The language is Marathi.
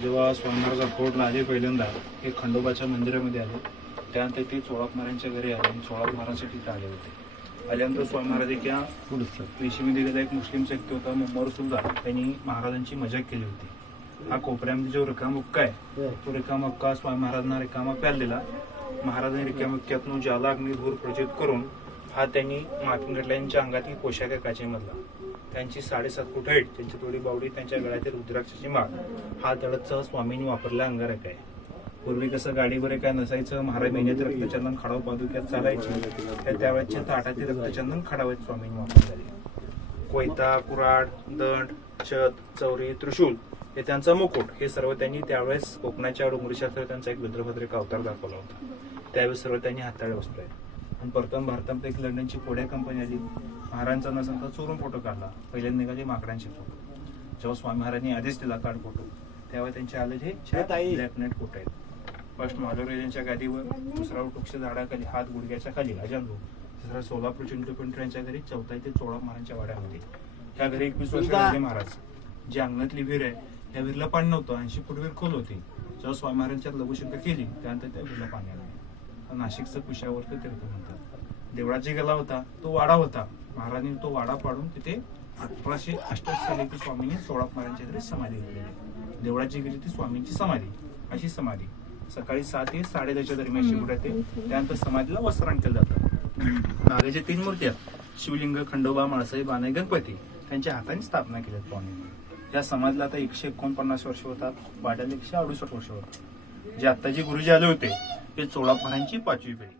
जेव्हा स्वामी महाराज अक्कोटला आले पहिल्यांदा हे खंडोबाच्या मंदिरामध्ये आले, त्यानंतर ते चोळाप महाराजांच्या घरी आले आणि चोळाप महाराजांसाठी ते आले होते. आल्यानंतर स्वामी महाराज एका वेशीमध्ये गेला एक मुस्लिम व्यक्ती होता मोहम्मद सुद्धा, त्यांनी महाराजांची मजाक केली होती. हा कोपऱ्यामध्ये जो रिकामा हुक्का आहे तो रिकामा हुक्का स्वामी महाराजांना रिकामा प्याल दिला. महाराजांनी रिकामा हुक्क्यातून ज्याला अग्निधूर प्रज्वलित करून हा त्यांनी मातंगडल्यांच्या अंगातील पोशाख आहे काचेमधला, त्यांची 7.5 फूट हाईट, त्यांची थोडी बावडी, त्यांच्या गळ्यातील रुद्राक्षाची माळ, हा तळतसह स्वामींनी वापरला अंगारक आहे. पूर्वी कसं गाडीवर काय नसायचं, महाराज मेहनत रक्तचंदन खडाव पादुक्यात चालायची, त्यावेळेच्या ताटातील रक्तचंदन खडावत स्वामींनी वापरले. कोयता, कुऱ्हाड, दंड, छत, चौरी, त्रिशूल हे त्यांचा मुकुट, हे सर्व त्यांनी त्यावेळेस कोकणाच्या डोंगरी शास्त्रात त्यांचा एक वीरभद्र अवतार दाखवला होता. त्यावेळेस सर्व त्यांनी हाताळे बसलोय. आणि प्रथम भारतात एक लंडनची कोड्या कंपनी आली, महाराजांचा न सांगता चोरून फोटो काढला. पहिल्यांदा निघाले माकडांचे फोटो. जेव्हा स्वामी महाराजांनी आदेश दिला काढ फोटो, तेव्हा त्यांचे आले जे ब्लॅक नाईट फोटो आहेत. फर्स्ट माधवराजांच्या गादीवर, दुसरा वृक्ष झाडाखाली, हात गुडघ्याच्या खाली अजंदू, तिसरा सोलापूर चिंटू पिंटू यांच्या घरी, चौथा ते चोळाप महाराजांच्या वाड्यामध्ये. ह्या घरी 21 वर्ष राहिले महाराज. जी अंगणातली विहीर आहे त्या विहीरला पाणी नव्हतं, 80 फूट विहीर खोल होती. जेव्हा स्वामी महाराजांच्यात लघुशंका केली त्यानंतर त्या विहीरला पाणी आलं. नाशिकचं कुशावर्त तीर्थ म्हणतात. देवळाची गला होता तो वाडा होता, महाराजांनी तो वाडा पाडून तिथे 1868 साली ती स्वामींनी चोळाप महाराजांच्या घरी समाधी घेतलेली. देवळाची गेली ती स्वामींची समाधी, अशी समाधी सकाळी 7 ते 10:30 दरम्यान शिवड येते. त्यानंतर समाधीला वस्त्राण केलं जातं. नागाच्या 3 मूर्त्या, शिवलिंग, खंडोबा, माळसाहेब आणि गणपती, त्यांच्या हाताने स्थापना केल्यात स्वामींनी. या समाधीला आता 149 वर्ष होतात, वाड्याला 168 वर्ष होतात. जे आता जे गुरुजी आले होते ते चोळाप महाराजांची 5वी पिढी.